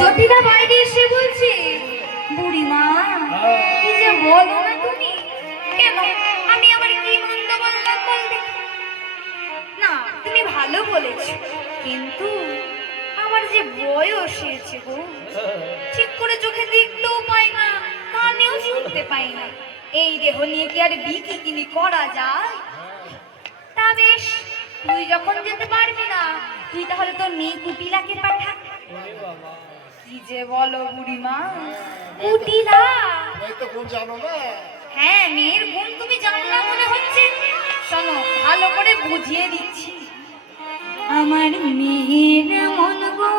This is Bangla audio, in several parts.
জটিলা বাইরে এসে বলছে, বুড়িমা তুমি? কেন? আমি না, তুমি ভালো বলেছ, কিন্তু আমার যে বয়স হয়েছে গো, ঠিক করে চোখে দেখতেও পাই না, কানেও শুনতে পাই এই দেহ নিয়ে কি আর বিকি কিনি করা যায়? তা বেশ, তুই যখন যেতে পারবি না, তুই তাহলে তোর মেয়ে কুটিলাকে পাঠা। কি যে বলো বুড়িমা? কুটিলা এই তো গুণ জানো না। হ্যাঁ মেয়ের গুণ তুমি জানো না মনে হচ্ছে। শোনো ভালো করে বুঝিয়ে দিচ্ছি। আমার মেয়ের মন গো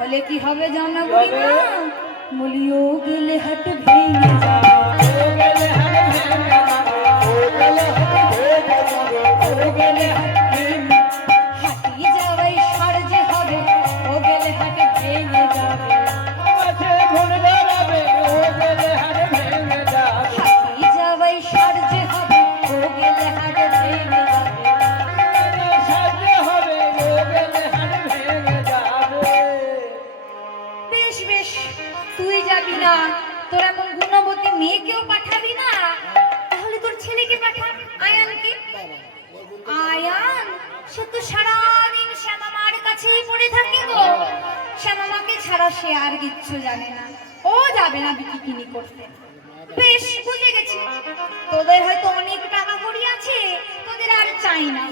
তাহলে কি হবে জানাব বলিও গেলে হাট ভেঙে যাবে। সে আর কিচ্ছু জানে না। ও যাবে না বিকিনি করতে। বেশ, বুঝে গেছি। তোদের হয়তো অনেক টাকা কড়ি আছে, তোদের আর চাই না।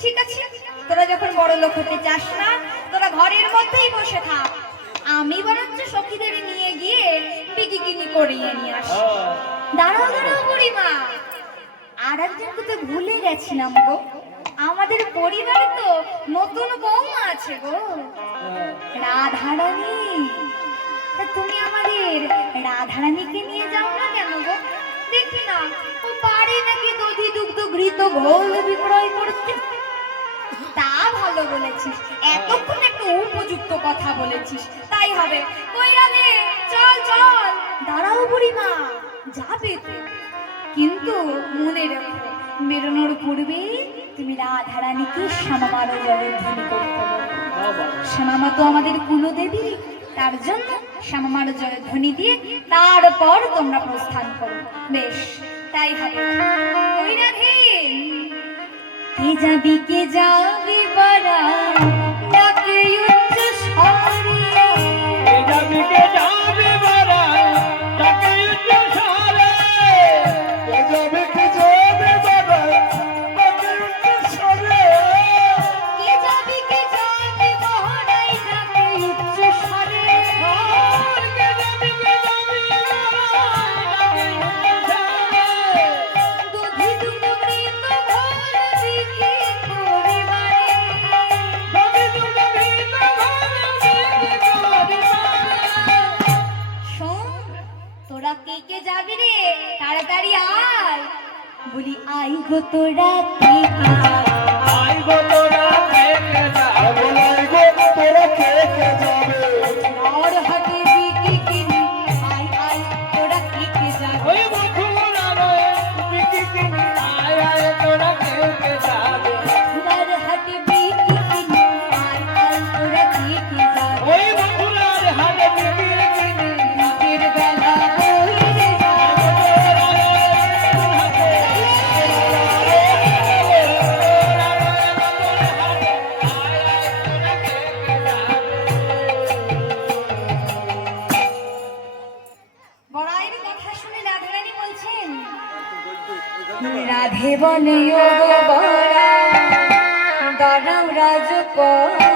ঠিক আছে? তোরা যখন বড় লোক হতে চাস না, তোরা ঘরের মধ্যেই বসে থাক। আমি বরঞ্চ সখীদের নিয়ে গিয়ে বিকিনি করিয়ে নিয়ে আসি। দাঁড়াও দাঁড়াও, বুড়িমা। আর একজনকে তো ভুলে গেছিলাম গো। আমাদের পরিবারে তো নতুন বৌমা আছে গো। রাধারানী তুমি আমাদের রাধারানীকে নিয়ে যাও না কেন গো? দেখি না, ও পারে নাকি দধি দুগ্ধ ঘৃত ঘোল বিক্রয় করতে? তা ভালো বলেছিস, এতক্ষণ একটু উপযুক্ত কথা বলেছিস। তাই হবে কইরা নে চল চল, দাঁড়াও বুড়িমা, যাবে তো। কিন্তু মনে রেখো বেরোনোর পূর্বে তুমি রাধারানীকে শ্যামামারও জলের ধ্বনি করতে শ্যামামা তো আমাদের কুলদেবী, তার জন্য শ্যামামার জলের ধ্বনি দিয়ে তারপর তোমরা প্রস্থান করো। বেশ, তাই হবে। কে যাবি কে যাবি বড়া? তোরা কে কে যাবি রে? তাড়াতাড়ি আয়। বলি আই গো তোরা কে কে যাবি? আইবো তোরা কে কে বলাই রাধে বনে দরাও রাজপথ।